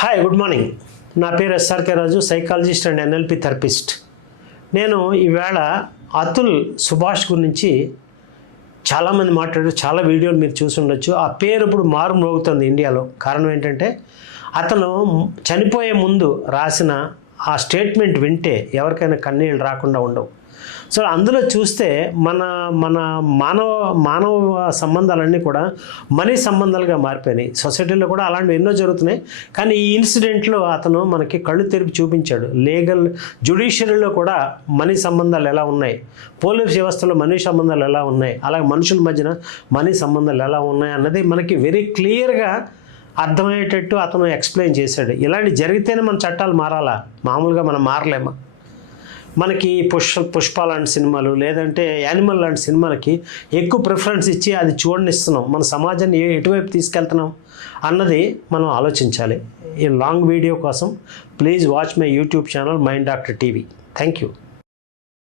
Hi, good morning. నా పేరు SRK Raju, psychologist and NLP therapist. నేను ఈవేళ అతుల్ సుభాష్ గురించి చాలామంది మాట్లాడారు, చాలా వీడియోలు మీరు చూసి ఉండొచ్చు. ఆ పేరు ఇప్పుడు మారుమోగుతుంది ఇండియాలో. కారణం ఏంటంటే అతను చనిపోయే ముందు రాసిన ఆ స్టేట్మెంట్ వింటే ఎవరికైనా కన్నీళ్ళు రాకుండా ఉండవు. సో అందులో చూస్తే మన మన మానవ సంబంధాలన్నీ కూడా మనీ సంబంధాలుగా మారిపోయినాయి. సొసైటీలో కూడా అలాంటివి ఎన్నో జరుగుతున్నాయి. కానీ ఈ ఇన్సిడెంట్లో అతను మనకి కళ్ళు తెరిపి చూపించాడు. జ్యుడిషియరీలో కూడా మనీ సంబంధాలు ఎలా ఉన్నాయి, పోలీస్ వ్యవస్థలో మనీ సంబంధాలు ఎలా ఉన్నాయి, అలాగే మనుషుల మధ్యన మనీ సంబంధాలు ఎలా ఉన్నాయి అన్నది మనకి వెరీ క్లియర్గా అర్థమయ్యేటట్టు అతను ఎక్స్ప్లెయిన్ చేశాడు. ఇలాంటి జరిగితేనే మన చట్టాలు మారాలా, మామూలుగా మనం మారలేమా? మనకి పుష్ప లాంటి సినిమాలు లేదంటే యానిమల్ లాంటి సినిమాలకి ఎక్కువ ప్రిఫరెన్స్ ఇచ్చి అది చూడనిస్తున్నాం. మన సమాజాన్ని ఎటువైపు తీసుకెళ్తున్నాం అన్నది మనం ఆలోచించాలి. ఈ లాంగ్ వీడియో కోసం please watch my YouTube channel mind doctor TV. Thank you.